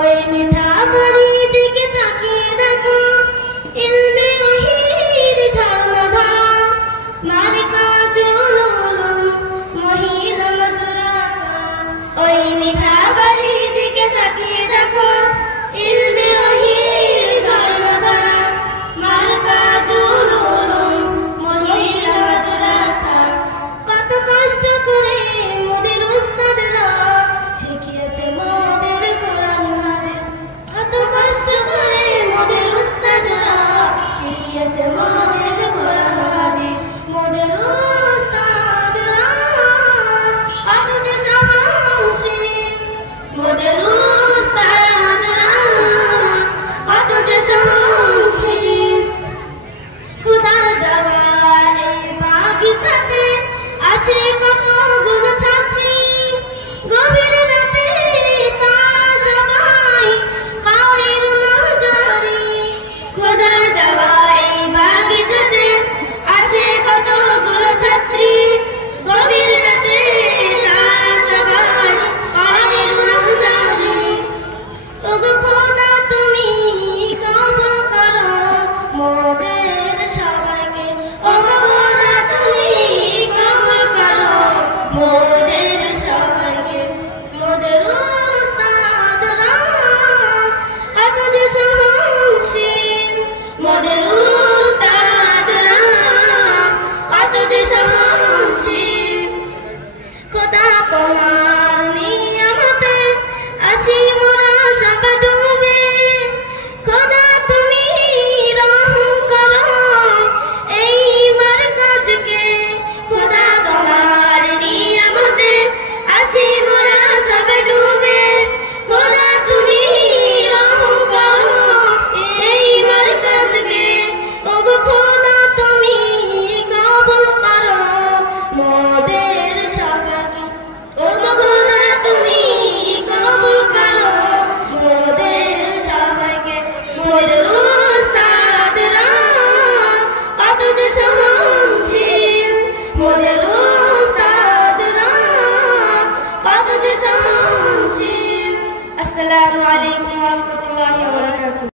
ওই মিঠা বাড়ির দিকে তাকিয়ে দেখো, ইলমে ওহির ঝর্ণা ধারা, মারকাজুল উলুম মহিলা মাদ্রাসা। ওই মিঠা বাড়ির দিকে তাকিয়ে দেখো, ইলমে ওহির ঝর্ণা ধারা, মারকাজুল উলুম মহিলা মাদ্রাসা। কত কষ্ট করে মোদের উস্তাদরা শিখিয়েছে মোদের কোরআন হাদিস, কত কষ্ট করে মোদের উস্তাদরা শিখিয়েছে মোদের কোরআন হাদিস। মোদের উস্তাদরা কত যে সহনশীল, মোদের উস্তাদরা কত যে সহনশীল। খুদার দেওয়া এই বাগিচাতে আছে কতগুলো ছাত্রী, গভীর রাতে তারা সবাই কাউরির নজরে। খোদার দেওয়া এই বাগিচাতে আছে কতগুলো ছাত্রী, গভীর রাতে তারা সবাই কাউরির নজরে। ওগো খোদা তুমি কবুল করো মোদের সবাইকে, ওগো খোদা তুমি কবুল করো মোদের সবাইকে। মোদের উস্তাদরা কত যে সহনশীল, মোদের উস্তাদরা কত যে সহনশীল। খোদা তোমার নিয়ামতে আছি মোরা সব ডুবে, খোদা তুমি রহম করো এই মারকাজকে। খোদা তোমার নিয়ামতে আছি মোরা সব ডুবে, খোদা তুমি রহম করো এই মারকাজকে। ওগো খোদা তুমি কবুল করো মোদের সবাইকে, ওগো খোদা তুমি কবুল করো মোদের সবাইকে। মোদের উস্তাদরা কত যে সহনশীল, মোদের উস্তাদরা কত যে সহনশীল। আসসালামু আলাইকুম ওয়া রাহমাতুল্লাহি ওয়া বারাকাতুহু।